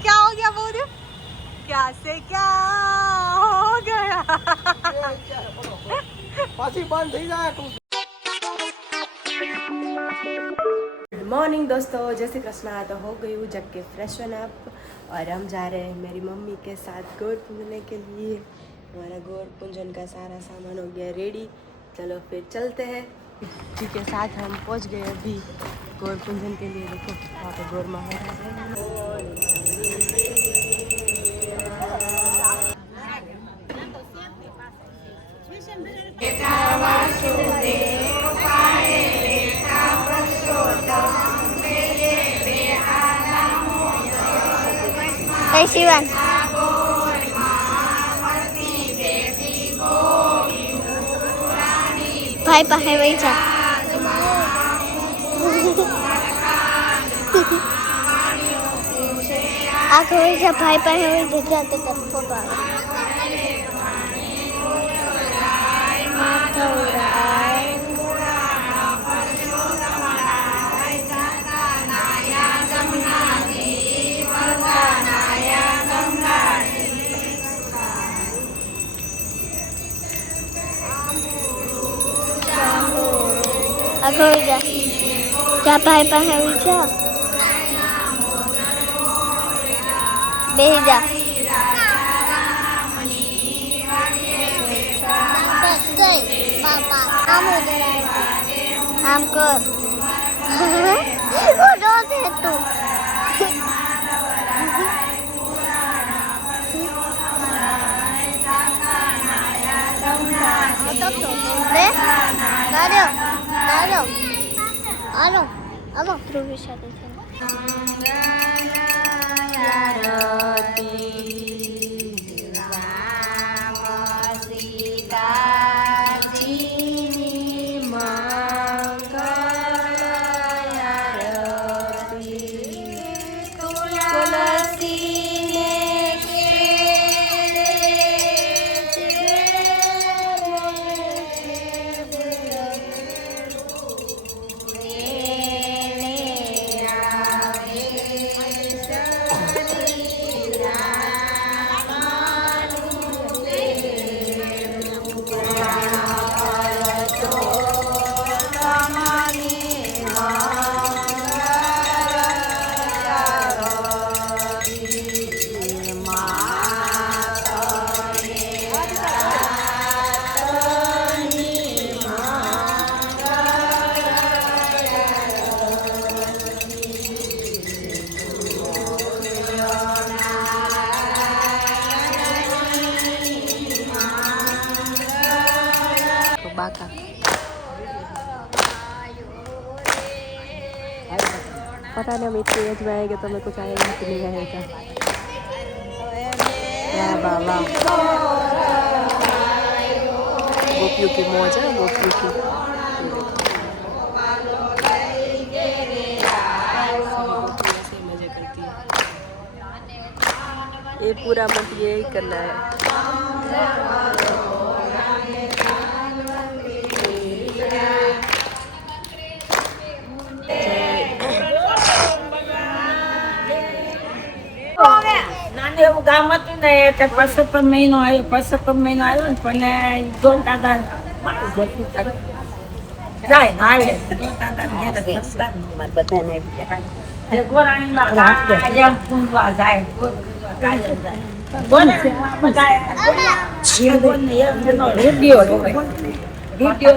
क्या हो गया बोल क्या से क्या हो गया पासी बंद થઈ જાય તું गुड मॉर्निंग दोस्तों, जय श्री कृष्णा। तो हो गई हूँ जग के फ्रेशन अप और हम जा रहे हैं मेरी मम्मी के साथ गौर पूजने के लिए। हमारा गौर पूजन का सारा सामान हो गया रेडी। चलो फिर चलते हैं। जी के साथ हम पहुँच गए अभी गौर पूजन के लिए। देखो वहाँ पे गौर माँ शिवन भाई पाहे वही जा आँख वही जा भाई पाहे वही जा जाते कर फोटो माथा उड़ाए आगे जा जा भाई पाहे वही जा बेही जा पापा आम उधर आम कर वो रोज है तू Alo, terus ada बाका पता नहीं हम इतनी एज में आएंगे तो हमें कुछ आएगा कि नहीं आएगा। वाह वाह वाह, गोपियों की मौज है, गोपियों की। मजे करती है ये पूरा मत यही करना है। એવું ગામ હતું ને એટલે પરસોત્તમ મહિનો આવ્યો ને પણ દોન દાદા જાય નાવે દોન દાદા બધાને ગોરાણીમાં પૂંજવા જાય વિડીયો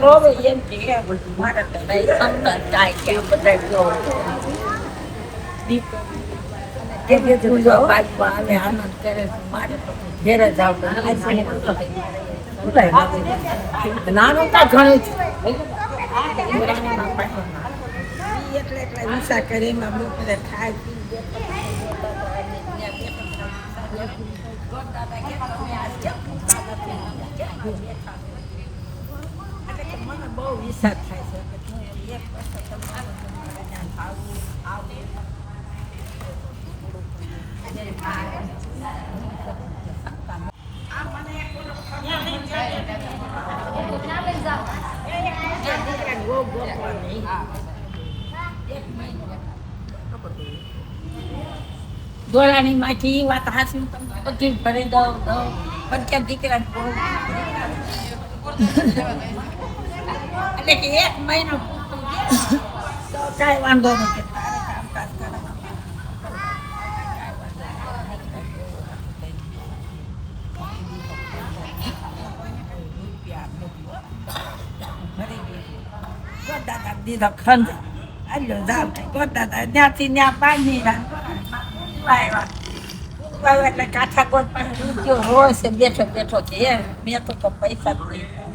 રોવે એમ કે મારે તો સંતાન જાય કે બધા દીપ આનંદ કરે મારે ઘેરે જાવ નાનું તા ઘણું છે એટલે વિસા કરે એમાં બધા ખાય મને બહુ વિસા થાય છે ગોળાની માંથી વાત હાસી તમને બધી ભરી દઉં પણ કે દીકરા એટલે કે 1 મહિનો પૂરતું દે તો કાંઈ વાંધો નથી તારે કામકાજ કરવા દાદા દીધો ખંડ આલ્યો જાવ દાદા ત્યાંથી ત્યાં પાણી એટલે કાંઠા કોટ પાસે રૂપિયો હોય છે બેઠો બેઠો છે મેં તો પૈસા જ નહીં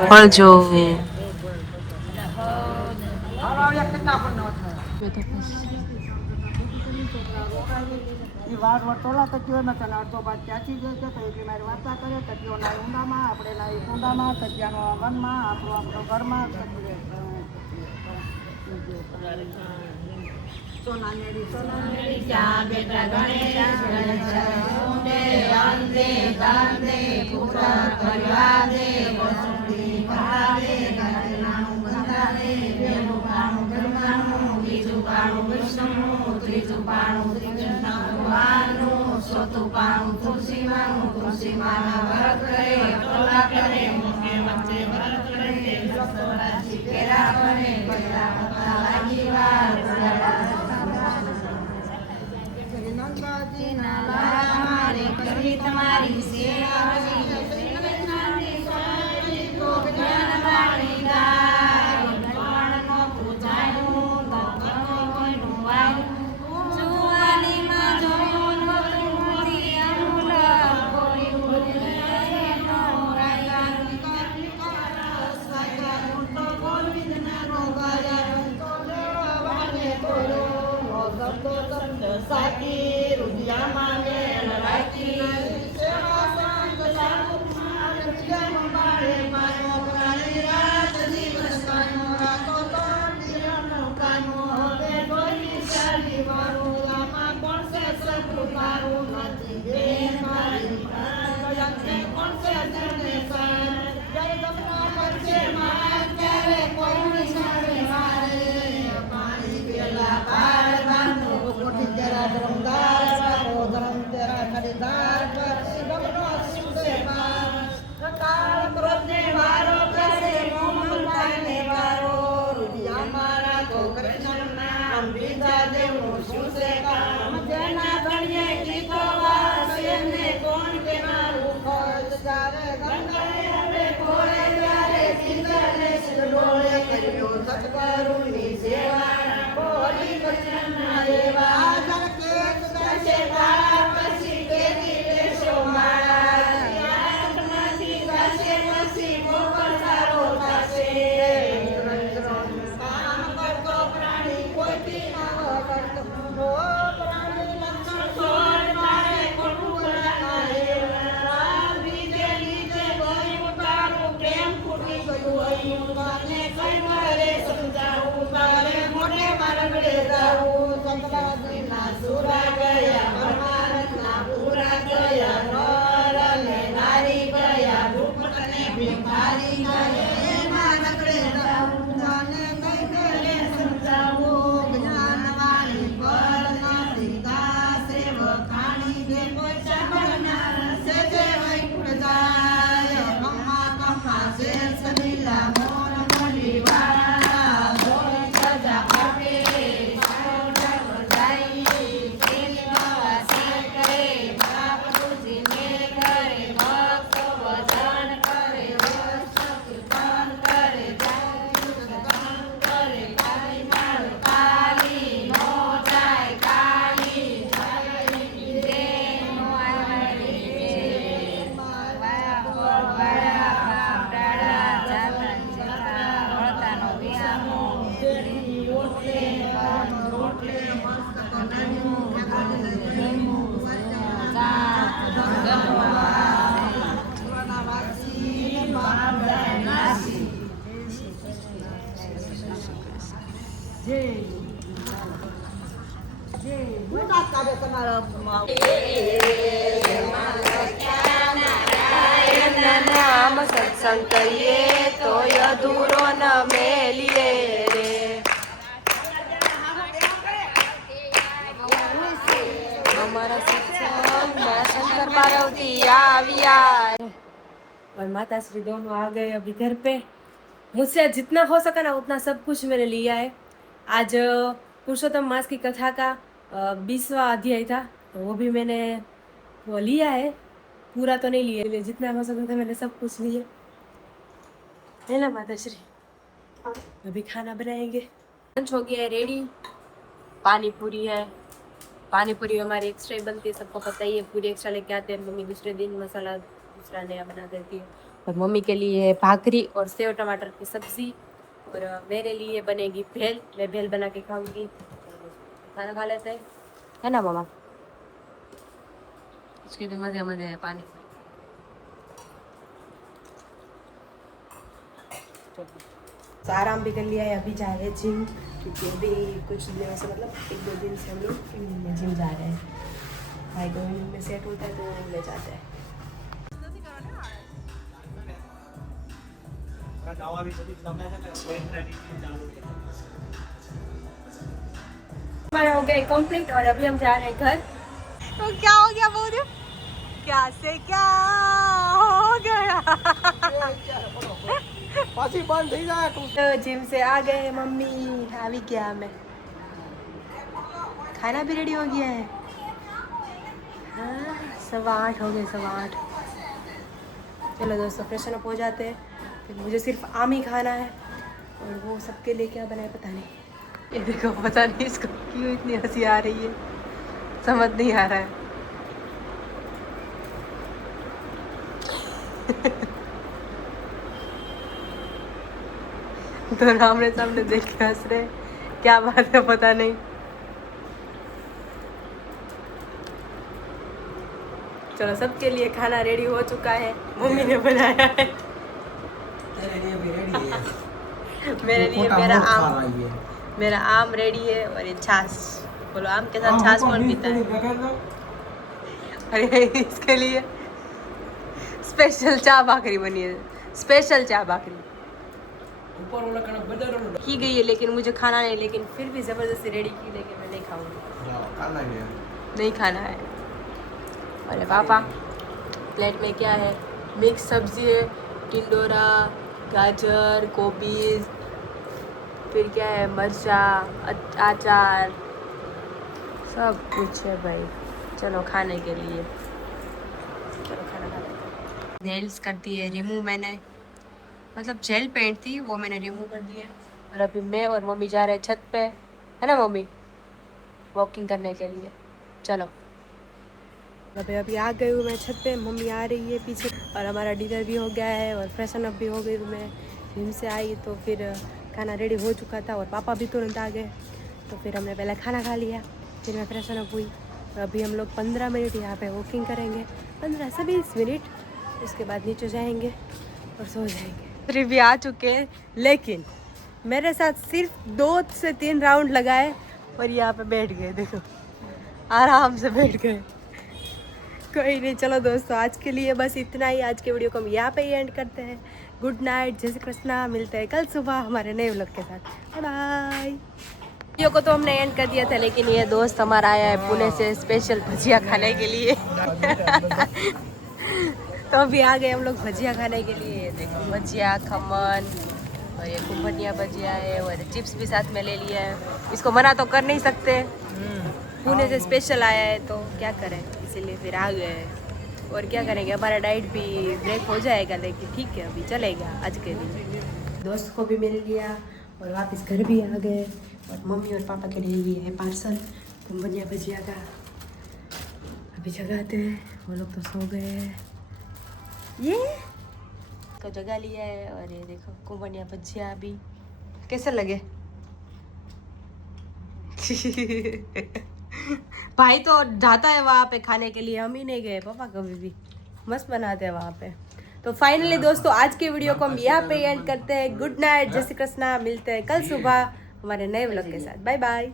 ફળજો વાર વટોળા તકીઓ ન તને અડધો ભાગ ત્યાંથી જાય છે તો એટલી મારી વાર્તા કરે તકીઓના ઊંડામાં આપણે ના ઊંડામાં તકિયાનો વનમાં આપણો ઘરમાં સોનાનેરી ચા બેટા ગણેશ મુંડે અંતે દાંતે પુરા પરિવાદે વસુંડી ભાદે ગાનાનું બંધાદે પેલું પાણું ગંગાનું બીજું પાણું વિષ્ણુનું ત્રીજું પાણું ભગવાનનું ચોથું પાણું તુલસીમાના વ્રત કરે ટોલા કરે મુખે વચ્ચે વ્રત કરે સસરાજી કેરા બને કચરા પત્તા લાગી વાર નંદાજીના લારા મારે કરી તમારી સેવા જ્ઞાન વાણી ગાય ભગવાનનો પૂજાયું દત્તનો કોઈનું વાયું જુવાનીમાં જોયું નોતી અમુલા કોઈ ઉડે નો રાયા સ્વાગત તો તો સંત સાકી રૂપિયામાં મેલ રાખી સેવા સંત સાધુમાં જન્મ બાળે માયો પ્રાણી રાત દિવસ કાયો રાતો તો દિયનો કાયો હવે ગોરી ચાલી વાળું રામા કોણ છે સકુ તારું નથી બે મારી જગતે કોણ છે જને સાર જય ગમના પરચે માર ત્યારે કોઈ નિશાળે મારે પાણી પેલા બાર બાંધો કોઠી તેરા ધરમદાર બારો ધરમ તેરા ખરીદાર પર ગમનો શિવસે માર કાળ ક્રોધને વારો કરે મોમલતાને વારો રૂપિયા મારા તો કૃષ્ણ નામ બીજા દેવનું શિવસે કામ જેના ગણીએ કીધો વાસ એમને કોણ કેનારું ખર્ચ ત્યારે ગંગાએ હવે ખોળે ત્યારે ચિંતને ડોળે કર્યો સત્કરુની સેવા બોલી કૃષ્ણના એવા ધરકે દર્શે બાળા પછી બેટી દેશો માળા આંખમાંથી ગાશે પછી ગોબર સારો થશે કામ કરતો પ્રાણી કોઈથી ન કરતો પ્રાણી લક્ષણ છોડ મારે ખોટું બોલાય બીજે નીચે ગયું તારું પ્રેમ ફૂટી ગયું હૈયું તને કઈ મારે સમજાવું તારે મોઢે મારગડે જાવું સંતરાજીના સુરા ગયા પરમાનંદના પૂરા ગયા નર અને નારી ગયા ભૂપટને ભિખારી ગયા એમાં રગડે જાવું તને કઈ કરે સમજાવું જ્ઞાનવાળી પર નથી દાસે વખાણી દે કોઈ સાંભળનાર સેજે વૈકુંઠ જાય કમ્મા કમ્મા શેર સલીલા મોર મોલી વાળા ધોળી સજા આપે નામ સત્સંગ કરીએ તો અધૂરો ન મેલીએ રે અમારા सत्संग शंकर पार्वती आविया और माता श्री दोनों आ गए अभी घर पे। मुझसे जितना हो सका ना उतना सब कुछ मैंने लिया है। आज पुरुषोत्तम मास की कथा का 20वां अध्याय था तो वो भी मैंने वो लिया है, पूरा तो नहीं लिया, जितना हो सका था मैंने सब कुछ लिए है ना माता श्री। अभी खाना बनाएंगे। लंच हो गया है रेडी। पानी पूरी है, पानी पूरी हमारी एक्स्ट्रा ही बनती है, सबको पता ही है। पूरी एक्स्ट्रा लेके आते हैं मम्मी, दूसरे दिन मसाला दूसरा नया बना देती है। और मम्मी के लिए भाकरी और सेव टमाटर की सब्जी, और मेरे लिए बनेगी भेल। मैं भेल बना के खाऊंगी। खाना खा लेते हैं, है ना मामा? इसके लिए मजे मजे है पानी। आराम भी कर लिया है, अभी जा रहे हैं जिम, क्योंकि अभी कुछ दिनों से मतलब 1-2 दिन से हम लोग जिम जा रहे हैं। भाई को में सेट होता है तो ले जाते हैं। हमारा हो गया कंप्लीट और अभी हम जा रहे हैं घर। तो क्या हो गया बोल रहे हो? क्या से क्या हो गया? तो जिम से आ गए मम्मी, अभी क्या मैं खाना भी रेडी हो गया है। हाँ 8:15 हो गए, 8:15। चलो दोस्तों फ्रेशन अप हो जाते हैं। फिर मुझे सिर्फ आम ही खाना है और वो सबके लिए क्या बनाए पता नहीं। ये देखो, पता नहीं इसको क्यों इतनी हंसी आ रही है, समझ नहीं आ रहा है। दोनों आमने सामने देख के हंस रहे, क्या बात है पता नहीं। चलो सबके लिए खाना रेडी हो चुका है, मम्मी ने बनाया है। मेरे लिए मेरा आम रेडी है और ये छाछ। बोलो आम के साथ छाछ कौन पीता है? अरे इसके लिए स्पेशल चाय भाकरी बनी है, स्पेशल चाय भाकरी की गई है, लेकिन मुझे खाना नहीं, लेकिन फिर भी जबरदस्ती रेडी की, लेकिन मैं नहीं खाऊंगी, नहीं खाना है। अरे पापा प्लेट में क्या है? मिक्स सब्जी है, टिंडोरा, गाजर, गोभी, फिर क्या है, मरचा, अचार, सब कुछ है भाई। चलो खाने के लिए, चलो खाना खाते हैं। नेल्स कर दिए रिमूव मैंने, मतलब जेल पेंट थी वो मैंने रिमूव कर दिया। और अभी मैं और मम्मी जा रहे हैं छत पे, है ना मम्मी, वॉकिंग करने के लिए। चलो अभी आ गई हूँ मैं छत पे, मम्मी आ रही है पीछे, और हमारा डिनर भी हो गया है और फ्रेशन अप भी हो गई। मैं जिम से आई तो फिर खाना रेडी हो चुका था और पापा भी तुरंत आ गए, तो फिर हमने पहले खाना खा लिया, फिर मैं फ्रेशन अप हुई। और अभी हम लोग 15 मिनट यहाँ पे वॉकिंग करेंगे, 15 से 20 मिनट, उसके बाद नीचे जाएंगे और सो जाएंगे। फिर भी आ चुके हैं, लेकिन मेरे साथ सिर्फ 2 से 3 राउंड लगाए और यहाँ पे बैठ गए, देखो आराम से बैठ गए। कोई नहीं, चलो दोस्तों आज के लिए बस इतना ही। आज के वीडियो को हम यहाँ पे ही एंड करते हैं। गुड नाइट, जय श्री कृष्णा। मिलते हैं कल सुबह हमारे नए व्लॉग के साथ। Bye bye. वीडियो को तो हमने एंड कर दिया था, लेकिन ये दोस्त हमारा आया है पुणे से स्पेशल भजिया खाने के लिए। तो अभी आ गए हम लोग भजिया खाने के लिए। देखो भजिया, खमन, और ये कुंभनिया भजिया है, और चिप्स भी साथ में ले लिया है। इसको मना तो कर नहीं सकते, पुणे से स्पेशल आया है तो क्या करें, इसीलिए फिर आ गए। और क्या करेंगे, हमारा डाइट भी ब्रेक हो जाएगा, लेकिन ठीक है अभी चलेगा आज के दिन। दोस्त को भी मिल लिया और वापस घर भी आ गए, और मम्मी और पापा के लिए भी है पार्सल कुंभनिया भजिया का। अभी जगाते हैं, वो लोग तो सो गए हैं। ये को जगा लिया है, और ये देखो कुंभनिया भजिया अभी कैसे लगे। भाई तो जाता है वहाँ पे खाने के लिए, हम ही नहीं गए, पापा कभी भी मस्त बनाते हैं वहाँ पे। तो फाइनली दोस्तों आज के वीडियो को हम यहाँ पे एंड करते हैं। गुड नाइट, जय श्री कृष्णा। मिलते हैं कल सुबह हमारे नए व्लॉग के साथ। Bye bye.